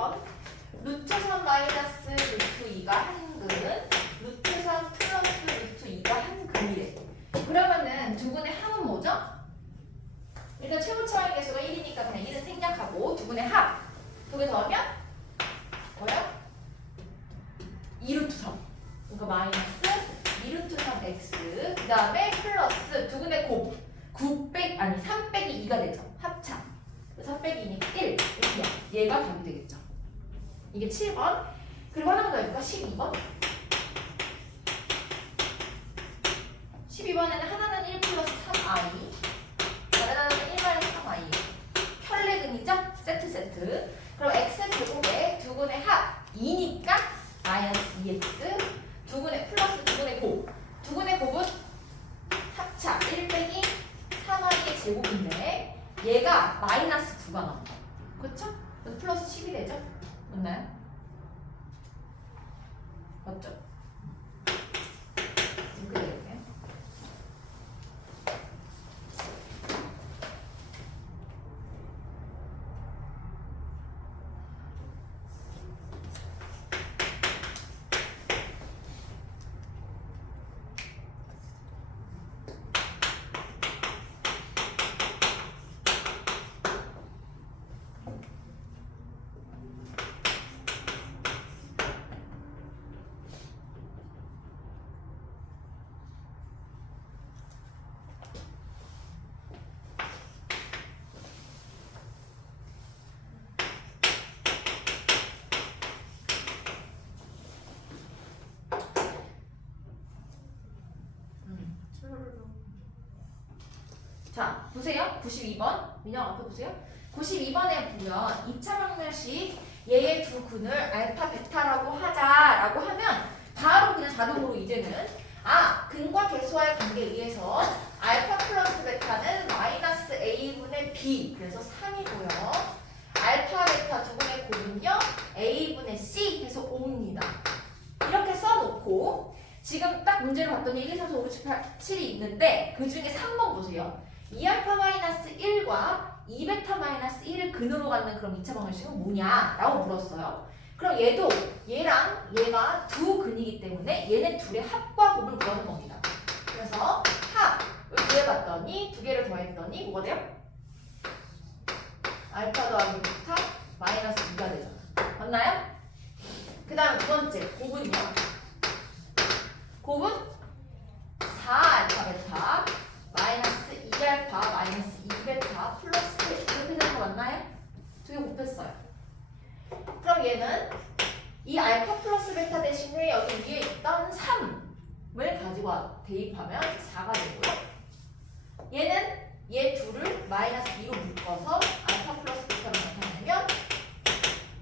7번 루트 3 마이너스 루트 2가 한근 루트 3 플러스 루트 2가 한근이래. 그러면은 두근의 합은 뭐죠? 일단 최고 차항 개수가 1이니까 그냥 1은 생략하고 두근의 합. 두 개 더하면 뭐야? 2루트 3. 그러니까 마이너스 2루트 3x. 그 다음에 플러스 두근의 곱. 3 빼기 2가 되죠. 합차. 3 빼기 2니까 1. 이렇게 얘가 답이 되겠죠. 이게 7번. 그리고 하나만 더 해볼까? 12번. 12번에는 하나는 1 플러스 3i. 다른 하나는 1 마이너스 3i. 편례근이죠? 세트. 그럼 x제곱에 두근의 합 2니까 마이너스 2x. 두근의 플러스 두근의 곱. 두근의 곱은 합차 1 빼기 3i의 제곱인데 얘가 마이너스 9가 나온다. 그렇죠? 그래서 플러스 10이 되죠? 맞나요? 맞죠? 이렇게 되겠네요. 자, 보세요. 92번. 민영 앞에 보세요. 92번에 보면 2차 방정식 얘의 두 근을 알파, 베타라고 하자라고 하면 바로 그냥 자동으로 이제는 근과 개수와의 관계에 의해서 알파 플러스 베타는 마이너스 a분의 b 그래서 3이고요. 알파, 베타 두 근의 곱은요 a분의 c 해서 5입니다. 이렇게 써놓고 지금 딱 문제를 봤더니 1, 2, 3, 4, 5, 6, 7, 8, 7이 있는데 그 중에 3번 보세요. 2알파 마이너스 1과 2베타 마이너스 1을 근으로 갖는 그럼 2차 방정식은 뭐냐? 라고 물었어요. 그럼 얘도 얘랑 얘가 두 근이기 때문에 얘네 둘의 합과 곱을 구하는 겁니다. 그래서 합을 구해봤더니 두 개를 더했더니 뭐가 돼요? 알파 더하기 베타 마이너스 2가 되죠. 맞나요? 그 다음에 두 번째 곱은요. 곱은 4알파 베타 마이너스 2알파 마이너스 2베타 플러스 이렇게 되는 거 맞나요? 두 개 곱했어요. 그럼 얘는 이 알파 플러스 베타 대신에 여기 위에 있던 3을 가지고 대입하면 4가 되고요. 얘는 얘 둘을 마이너스 2로 묶어서 알파 플러스 베타로 나타내면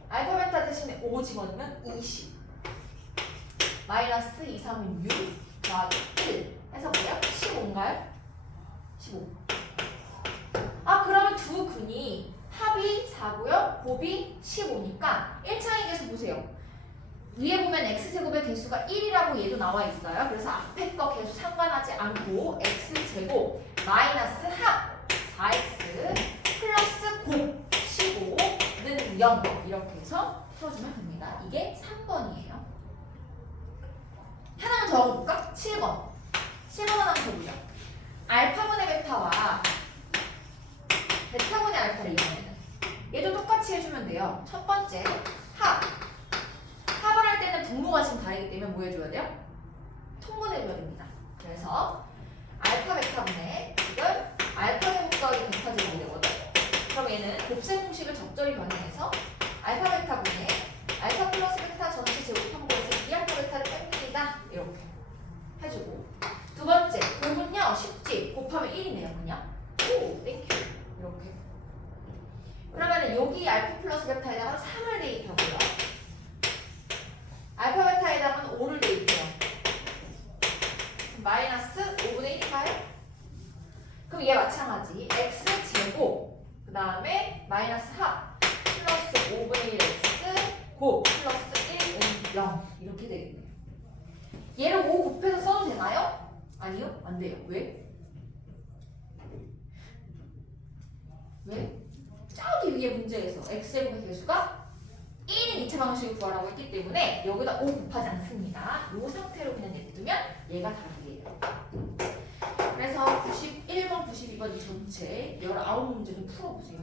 알파 베타 대신에 5 집어넣으면 20 마이너스 2, 3은 6 더하기 1 해서 뭐야? 15인가요? 15. 그러면 두 근이 합이 4고요. 곱이 15니까 1차의 개수 보세요. 위에 보면 x제곱의 개수가 1이라고 얘도 나와 있어요. 그래서 앞에 거 개수 상관하지 않고 x제곱 마이너스 합 4x 플러스 곱 15는 0 이렇게 해서 풀어주면 됩니다. 이게 3번이에요. 하나만 더 적어볼까? 7번. 7번 하나 보자. 알파분의 베타와 베타분의 알파를 이용하는 얘도 똑같이 해주면 돼요. 첫 번째 합을 할 때는 분모가 지금 다르기 때문에 뭐 해줘야 돼요? 통분해줘야 됩니다. 그래서 알파 베타분의 지금 알파 제곱 더하기 베타 제곱이 되거든. 그럼 얘는 곱셈 공식을 적절히 변형해서 알파 베타분의 알파 플러스 베타 전체 제곱한 거에서 2알파 베타를 뺍니다. 이렇게 해주고 두 번째 곱은요 쉽지. 곱하면 1이네요 그냥. 오 땡큐. 이렇게 그러면은 여기 알파 플러스 베타에다가 3을 대입하고요. 알파 베타에다가는 5를 대입해요. 마이너스 5분의 1인가요? 그럼 얘 마찬가지 x제곱 그 다음에 마이너스 합 플러스 5분의 1 x 곱 플러스 1은 0 이렇게 되겠네요. 얘를 5 곱해서 써도 되나요? 아니요? 안 돼요. 왜? 왜? 저기 위에 문제에서 x제곱의 개수가 1인 2차 방정식을 구하라고 했기 때문에 여기다 5 곱하지 않습니다. 이 상태로 그냥 냅두면 얘가 답이에요. 그래서 91번, 92번 이 전체 19문제 좀 풀어보세요.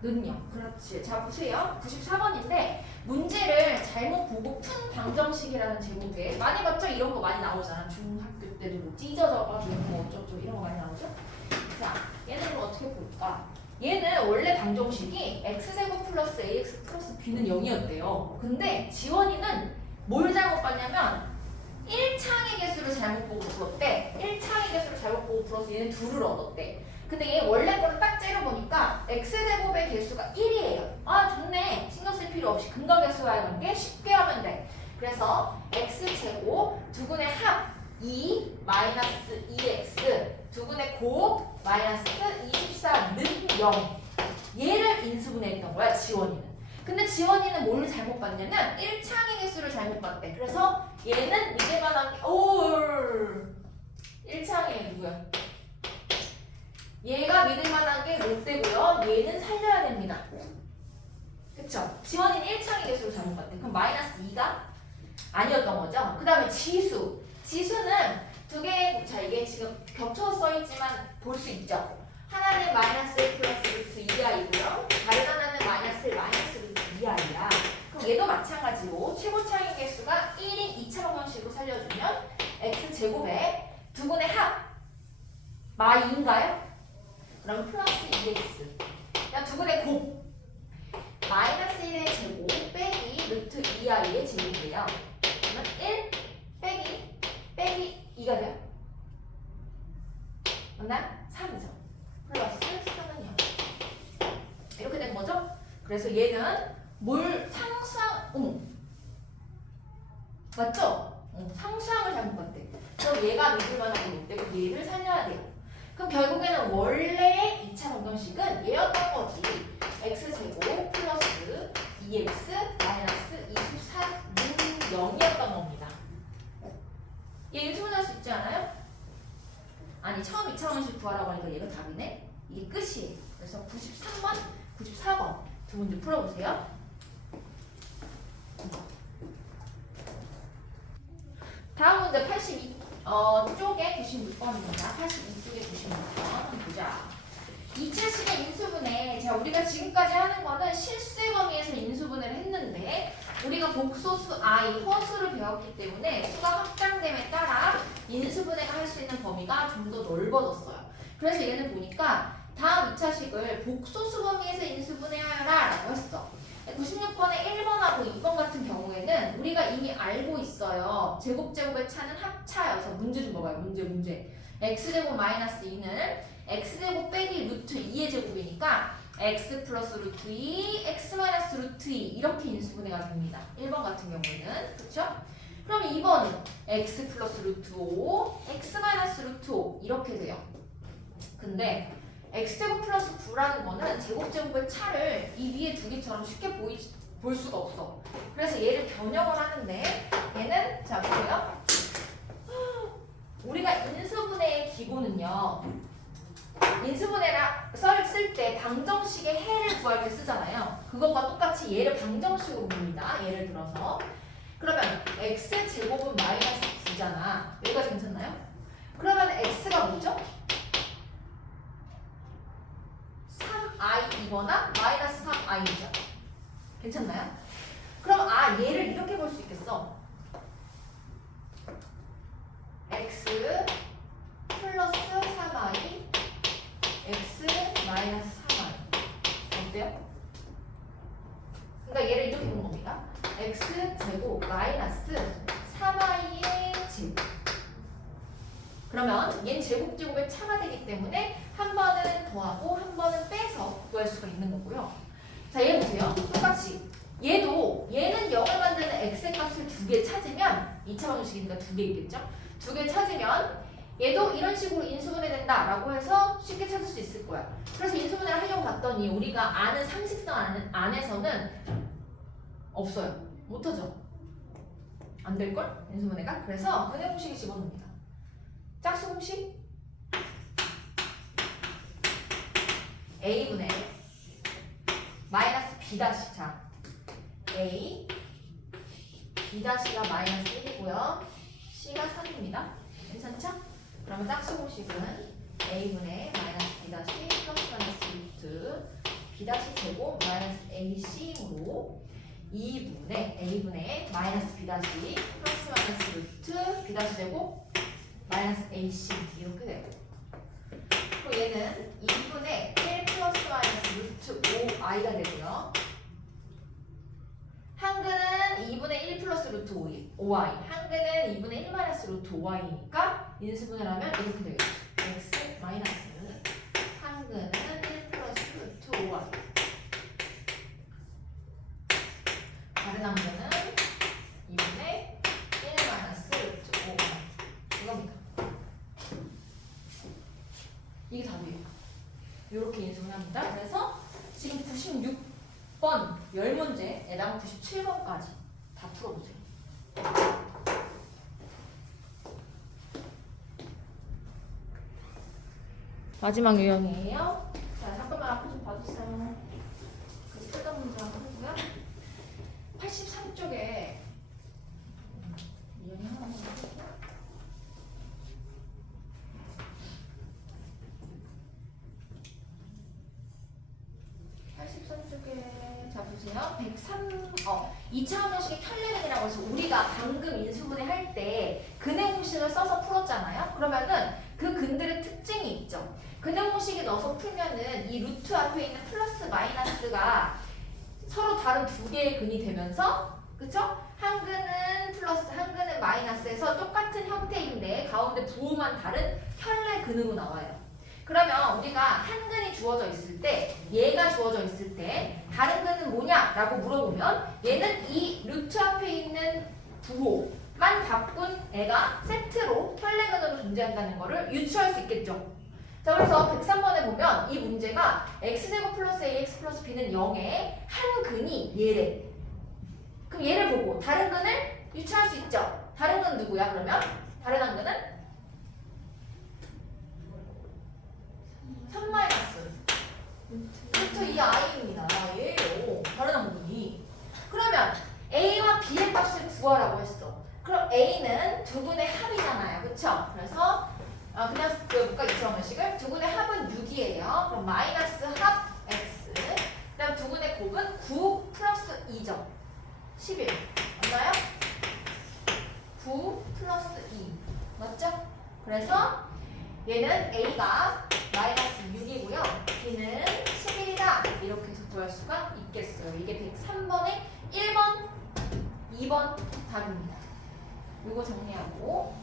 는요. 그렇지. 자, 보세요. 94번인데 문제를 잘못 보고 푼 방정식이라는 제목에 많이 봤죠? 이런 거 많이 나오잖아. 중학교 때도 뭐 찢어져가지고 뭐 어쩌고 이런 거 많이 나오죠? 자, 얘는 뭐 어떻게 볼까? 얘는 원래 방정식이 x제곱 플러스 ax 플러스 b는 0이었대요. 근데 지원이는 뭘 잘못 봤냐면 1창의 개수를 잘못 보고 풀었대. 1창의 개수를 잘못 보고 풀어서 얘는 2를 얻었대. 근데 얘 원래 거를 딱 째려보니까 x제곱의 개수가 1이에요. 아 좋네. 신경 쓸 필요 없이 근거계수와의 관계 쉽게 하면 돼. 그래서 x제곱 두근의 합 2 마이너스 2x 두근의 곱 마이너스 24는 0. 얘를 인수분해했던 거야 지원이는. 근데 지원이는 뭘 잘못 봤냐면 1창의 개수를 잘못 봤대. 그래서 얘는 믿을만한 게 1창이 누구야? 얘가 믿을만한 게 롯데고요. 얘는 살려야 됩니다. 그쵸? 지원이는 1창의 개수를 잘못 봤대. 그럼 마이너스 2가 아니었던 거죠. 그 다음에 지수. 지수는 두 개, 자 이게 지금 겹쳐서 써있지만 볼 수 있죠. 하나는 마이너스 1 플러스 루트 2i고요. 다른 하나는 마이너스 1 마이너스 루트 2i야. 그럼 얘도 마찬가지로 최고차의 개수가 1인 2차 방정식으로 살려주면 x제곱에 두근의 합 마이인가요? 그럼 플러스 2x 그냥 두근의 곱 마이너스 1의 제곱 빼기 루트 2i의 제곱이에요. 그러면 1 빼기 2가 돼요. 맞나요? 3이죠. 플러스 3은요. 이렇게 된 거죠? 그래서 얘는 뭘 맞죠? 상수항을 잘못 봤대. 그럼 얘가 믿을만하게 못 되고 얘를 살려야 돼요. 그럼 결국에는 원래의 2차 방정식은 얘였던 거지. x제곱 플러스 2x 마이너스 24는 0이었던 겁니다. 얘 인수분해할 수 있지 않아요? 아니 처음 2차 방정식 구하라고 하니까 얘가 답이네? 이게 끝이에요. 그래서 93번, 94번 두 문제 풀어보세요. 다음 문제 82 쪽에 96번입니다. 82쪽에 96번 한번 보자. 2차식의 인수분해. 자, 우리가 지금까지 하는 거는 실수의 범위에서 인수분해를 했는데 우리가 복소수 i, 허수를 배웠기 때문에 수가 확장됨에 따라 인수분해가 할 수 있는 범위가 좀 더 넓어졌어요. 그래서 얘는 보니까 다음 2차식을 복소수 범위에서 인수분해하여라 라고 했어. 96번의 1번하고 2번 같은 경우에는 우리가 이미 알고 있어요. 제곱제곱의 차는 합차여서 문제 좀 봐봐요. 문제. x제곱 마이너스 2는 x제곱 빼기 루트 2의 제곱이니까 x 플러스 루트 2, x 마이너스 루트 2 이렇게 인수분해가 됩니다. 1번 같은 경우에는. 그렇죠? 그럼 2번은 x 플러스 루트 5, x 마이너스 루트 5 이렇게 돼요. 근데 x제곱 플러스 9라는 거는 제곱제곱의 차를 이 위에 두 개처럼 쉽게 볼 수가 없어. 그래서 얘를 변형을 하는데 얘는 자 보세요. 우리가 인수분해의 기본은요. 인수분해라 쓸 때 방정식의 해를 구할 때 쓰잖아요. 그것과 똑같이 얘를 방정식으로 봅니다. 예를 들어서 그러면 x제곱은 마이너스 9잖아. 여기까지 괜찮나요? 그러면 x가 뭐죠? 3i이거나 마이너스 3i죠. 괜찮나요? 그럼 얘를 이렇게 볼 수 있겠어. x 플러스 3i x 마이너스 3i 어때요? 그러니까 얘를 이렇게 보는 겁니다. x 제곱 마이너스 3i의 제곱 그러면 얘는 제곱제곱의 차가 되기 때문에 한 번은 더하고 한 번은 빼서 구할 수가 있는 거고요. 자, 얘 보세요. 똑같이 얘는 0을 만드는 x의 값을 2개 찾으면 2차 방정식이니까 2개 있겠죠? 2개 찾으면 얘도 이런 식으로 인수분해 된다라고 해서 쉽게 찾을 수 있을 거야. 그래서 인수분해를 하려고 봤더니 우리가 아는 상식성 안에서는 없어요. 못하죠? 안 될걸? 인수분해가? 그래서 근해 공식이 집어넣습니다. 짝수 공식 a분의 마이너스 b 다시. 자, a b-가 마이너스 1이고요. c가 3입니다. 괜찮죠? 그러면 짝수 공식은 a분의 마이너스 b 다시 플러스 마이너스 루트 b 다시 제곱 마이너스 ac으로 2분의 a분의 마이너스 b 다시 플러스 마이너스 루트 b 다시 제곱 마이너스 ac 이렇게 되고, 그리고 얘는 2분의 1 플러스 마이너스 루트 5i가 되고요. 한근은 2분의 1 플러스 루트 5i, 한근은 2분의 1 마이너스 루트 5i니까 인수분해를 하면 이렇게 되겠죠. x 마이너스 한근은 1 플러스 루트 5i, 다른 한근은 2분의 1 마이너스 루트 5i 이겁니다. 이게 답이에요. 이렇게 인수분해합니다. 그래서 지금 96번 10문제에다가 97번까지 다 풀어보세요. 마지막 유형이에요. 자, 잠깐만 앞에 좀 봐주세요. 그 풀던 문제 한번 해보고요. 83쪽에 유형이 하나만 해볼게요. 83쪽에 자 보세요. 2차 방정식의 켤레근이라고 해서 우리가 방금 인수분해 할 때 근해 공식을 써서 풀었잖아요. 그러면은 그 근들의 특징이 있죠. 근해 공식에 넣어서 풀면은 이 루트 앞에 있는 플러스 마이너스가 서로 다른 두 개의 근이 되면서, 그쵸? 한 근은 플러스, 한 근은 마이너스에서 똑같은 형태인데 가운데 부호만 다른 켤레근으로 나와요. 그러면 우리가 한 근이 주어져 있을 때, 얘가 주어져 있을 때 다른 근은 뭐냐라고 물어보면 얘는 이 루트 앞에 있는 부호만 바꾼 애가 세트로 켤레근으로 존재한다는 거를 유추할 수 있겠죠. 자, 그래서 103번에 보면 이 문제가 x제곱 플러스 ax 플러스 b는 0의 한 근이 얘래. 그럼 얘를 보고 다른 근을 유추할 수 있죠. 다른 근 누구야 그러면? 다른 한 근은 3 마이너스 루트 2i입니다. 얘예요. 다른 한 근이. 그러면 a와 b의 값을 구하라고 했어. 그럼 a는 두 근의 합이잖아요. 그쵸? 그래서 그냥 볼까 2차 방정식을 두 근의 합은 6이에요. 그럼 마이너스 합 x, 그 다음 두 근의 곱은 9 플러스 2죠. 11 맞나요? 9 플러스 2 맞죠? 그래서 얘는 a가 마이너스 6이고요. b는 11이다. 이렇게 해서 구할 수가 있겠어요. 이게 103번의 1번, 2번 답입니다. 요거 정리하고